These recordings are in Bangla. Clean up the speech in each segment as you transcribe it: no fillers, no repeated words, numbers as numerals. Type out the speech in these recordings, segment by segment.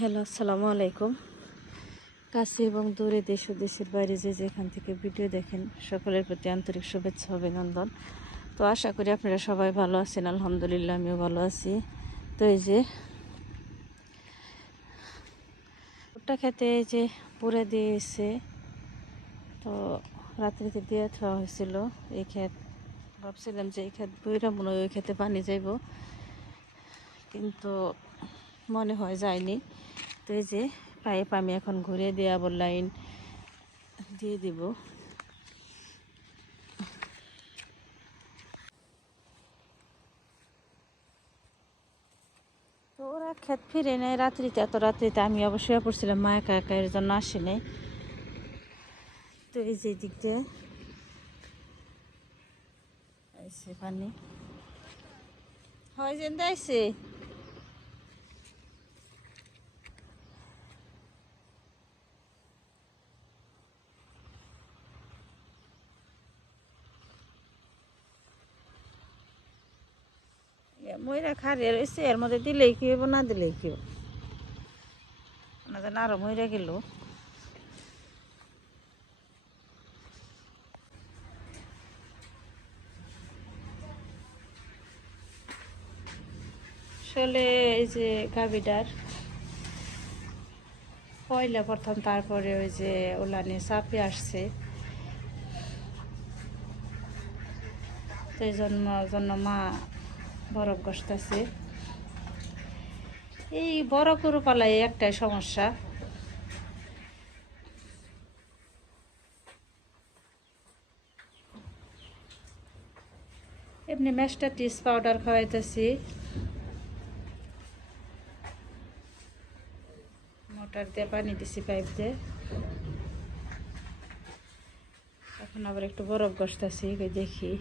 হ্যালো, আসসালামু আলাইকুম। কাছে এবং দূরে দেশ ও দেশের বাইরে যে যেখান থেকে ভিডিও দেখেন সকলের প্রতি আন্তরিক শুভেচ্ছা অভিনন্দন। তো আশা করি আপনারা সবাই ভালো আছেন। আলহামদুলিল্লাহ আমিও ভালো আছি। তো এই যে ভুট্টা খেতে এই যে পুরে দিয়েছে, তো রাত্রিতে দিয়ে খাওয়া হয়েছিল। এই ক্ষেত ভাবছিলাম যে এই ক্ষেত বইরা মনে হয় ওই খেতে পানি যাইব, কিন্তু মনে হয় যায়নি। তো এই যে পাইপ আমি এখন ঘুরিয়ে দিয়ে আবার লাইন দিয়ে দিব। তো ওরা ক্ষেত ফিরে নেয় রাত্রিতে, এত রাত্রিতে আমি অবশ্যই পড়ছিলাম, মা একা একা এর জন্য আসে নাই। তো এই যে দিক দিয়ে আইসে পানি হয় যে আইসে। ময়রা খারে রয়েছে, এর মধ্যে দিলেই কি হইব, না দিলেই কি হইব না, যেন আরো ময়রা গেল। আসলে এই যে গাভীটার পয়লা প্রথম, তারপরে ওই যে ওলানে চাপে আসছে, তো এই জন্য মা বরফ বসতেছে। এই বড় গরু পালাই একটাই সমস্যা, এমনি ম্যাস্টাটিস পাউডার খাওয়াইতেছি, মোটর দিয়ে পানি দিছি পাইপ দিয়ে। এখন আবার একটু বরফ বসতেছি, দেখি।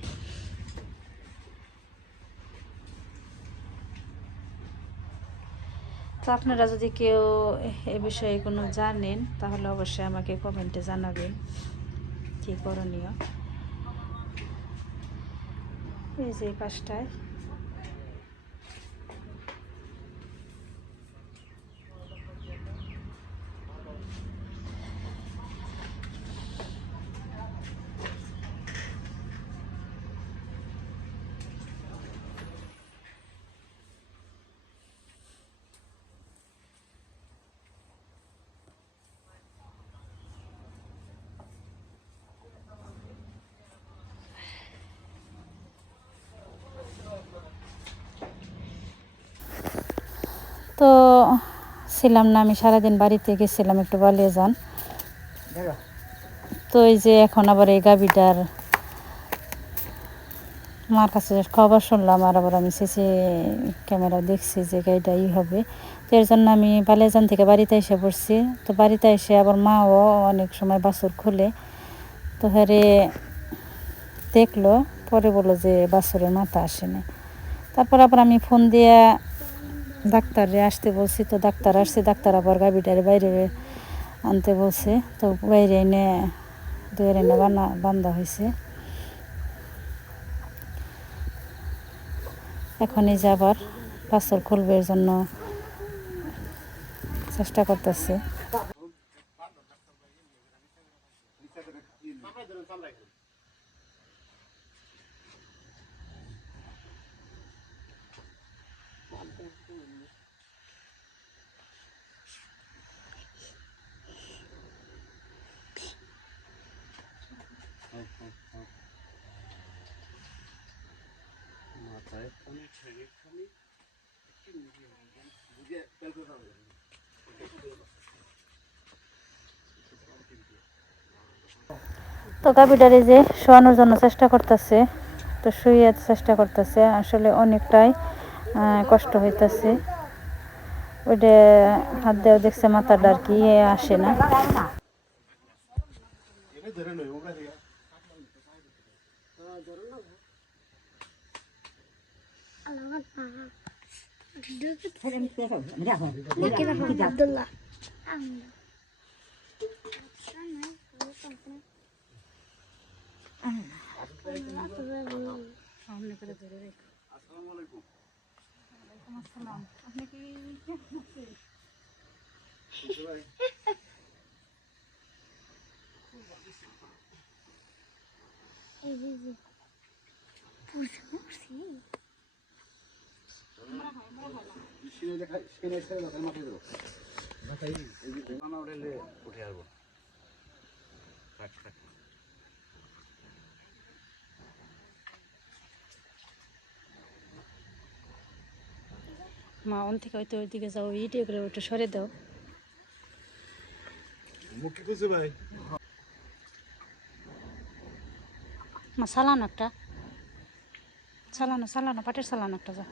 তো আপনারা যদি কেউ এ বিষয়ে কোনো জানেন তাহলে অবশ্যই আমাকে কমেন্টে জানাবেন কী করণীয়। এই যে পাশটায় তো ছিলাম না, আমি সারাদিন বাড়িতে গেছিলাম একটু বালিয়ে যান। তো এই যে এখন আবার এই গাভীটার মার কাছে খবর শুনলাম, আর আবার আমি সিসি ক্যামেরা দেখছি যে গাড়িটা হবে। তো এর জন্য আমি বালিয়াজান থেকে বাড়িতে এসে পড়ছি। তো বাড়িতে এসে আবার মাও অনেক সময় বাছুর খুলে, তো হ্যারে দেখলো, পরে বললো যে বাছুরের মাথা আসেনি। তারপর আবার আমি ফোন দিয়ে ডাক্তারে আসতে বলছি, তো ডাক্তার আসছে, ডাক্তার আবার গাভীটারে বাইরে আনতে বলছে। তো বাইরে এনে দুয়ের এনে বান্ধা হয়েছে। এখন এই যে আবার বাছুর খুলবে এর জন্য চেষ্টা করতেছে। তো গাভীটারে যে শোয়ানোর জন্য চেষ্টা করতেছে, তো শুয়ে চেষ্টা করতেছে, আসলে অনেকটাই কষ্ট হইতেছে। ওইটা হাত দেওয়া দেখছে মাথাটা আর কি আসে না। আব্দুল্লাহ সামনে করে ধরে রেখো। আসসালামু আলাইকুম। ওয়ালাইকুম আসসালাম। আপনি কি উঠে আসবো। মা অন থেকে হয়তো ওইদিকে যাও, ভিডিও করে ওটা সরে দাও। মুখ কি করছে ভাই? মা চালানো একটা, চালানো চালানো পাটের চালানো একটা যাও।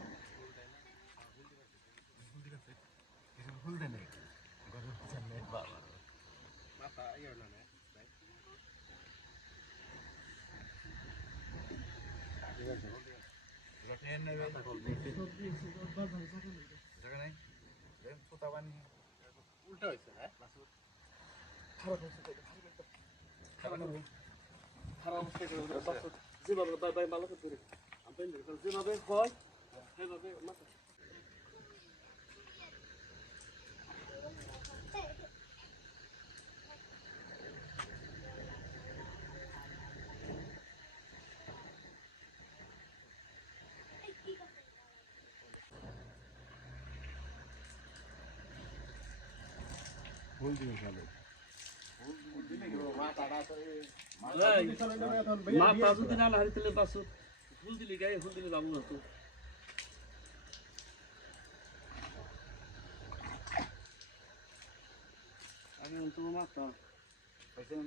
উল্টা হয়েছে, হ্যাঁ? যেভাবে ভালো করে যেভাবে হয় সেভাবে মাথা ফুল দিবে ভালো। মাথা যদি না হারি তাহলে বাসু ফুল দিলি গায়ে ফুল দিলে বাবু হতো। আগে তোমার মাথা পাইছেন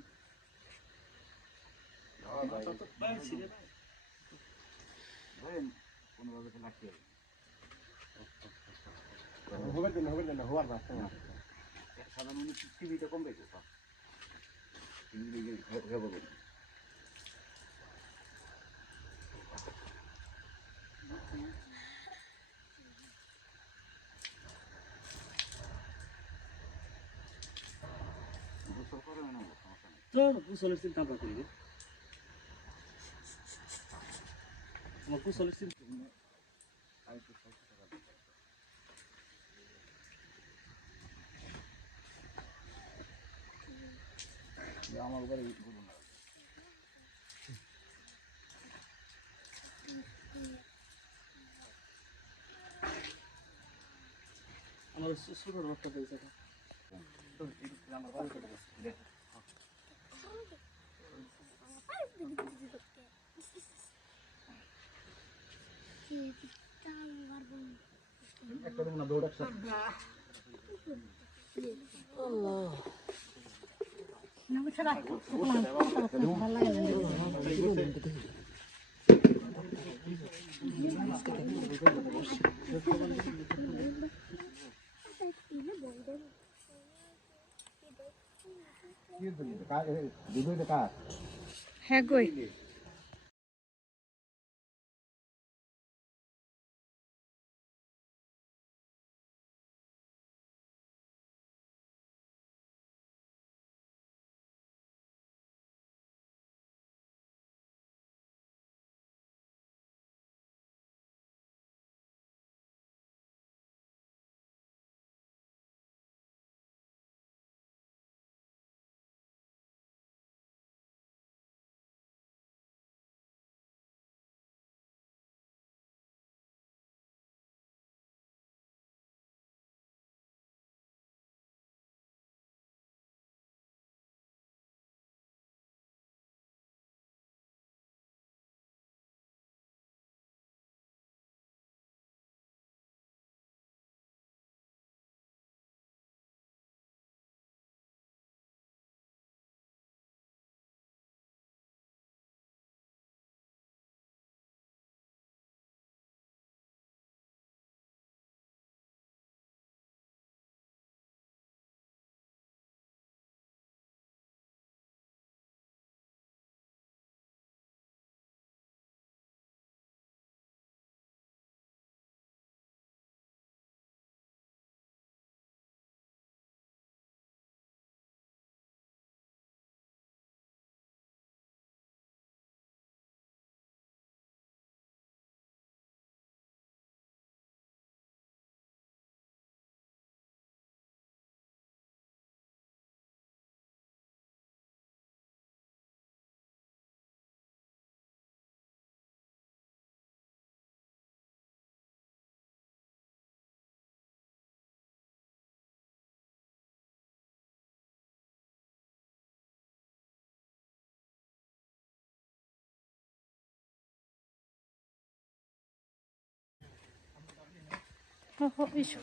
মাথা তো পাইছি রে ভাই কোনোভাবে তো লাগতে হবে না হওয়ার বাচ্চা না সাধারণ টিভিটা কম দেখো তো কুশলের চিন্তা আমরা করি আমার কুশলের চিন্তা আমার উপরে আমার ছোট রক্ত পেয়েছে একটা দেবো না দৌড় একটা হ্যাঁ গই।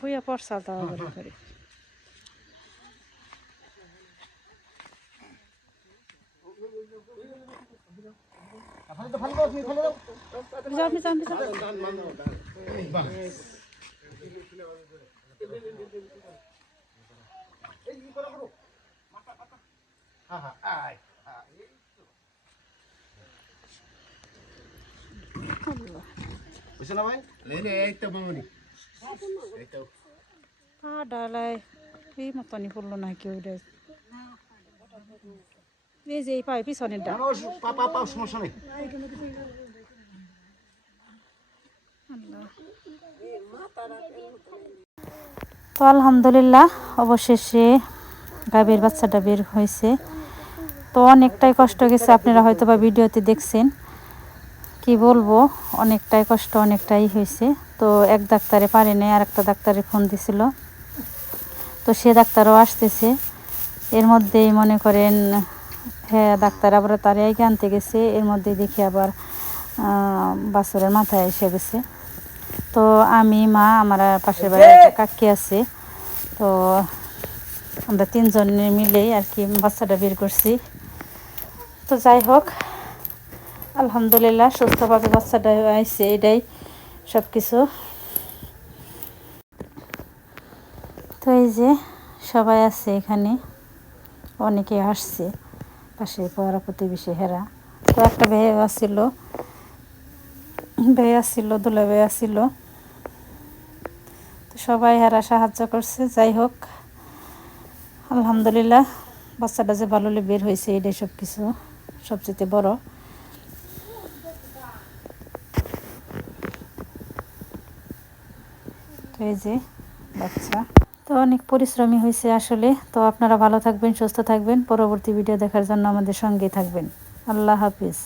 হইয়া পড়ছা দাওয়া করে করে ফালে তো ফালে দাও তুমি ফালে দাও যাও যাও যাও হ্যাঁ হ্যাঁ আয় বুঝছো না ভাই এই তো মামুনি এই তো পা ডালায় এই মতনই পড়লো না কেউ রে এই যে এই পায়ে পিছনের ডাল মানুষ পাপা পাও সমস্যা নেই তো আলহামদুলিল্লাহ অবশেষে গাভীর বাচ্চাটা বের হয়েছে। তো অনেকটাই কষ্ট গেছে, আপনারা হয়তো বা ভিডিওতে দেখছেন। কি বলবো, অনেকটাই কষ্ট, অনেকটাই হয়েছে। তো এক ডাক্তারে পারে নাই, আর একটা ডাক্তারে ফোন দিছিল। তো সে ডাক্তারও আসতেছে। এর মধ্যেই মনে করেন হ্যাঁ ডাক্তার আবার তারে আগে আনতে গেছে, এর মধ্যে দেখি আবার বাছুরের মাথায় এসে গেছে। তো আমি, মা, আমার পাশের বাড়ির একটা কাকি আছে, তো আমরা তিনজনে মিলেই আর কি বাচ্চাটা বের করছি। তো যাই হোক আলহামদুলিল্লাহ সুস্থভাবে বাচ্চাটা আইছে, এটাই সব কিছু। তো এই যে সবাই আছে এখানে, অনেকে আসছে, পাশে পাড়া প্রতিবেশী হেরা। তো একটা ভাইয়া আসছিল, দুলা ভাইয়া আসছিল। তো সবাই হেরা সাহায্য করছে। যাই হোক আলহামদুলিল্লাহ বাচ্চাটা যে ভালো বের হয়েছে, এটাই সব কিছু, সবচেয়ে বড়। তো এই যে বাচ্চা, তো অনেক পরিশ্রমী হয়েছে আসলে। তো আপনারা ভালো থাকবেন, সুস্থ থাকবেন, পরবর্তী ভিডিও দেখার জন্য আমাদের সঙ্গেই থাকবেন। আল্লাহ হাফিজ।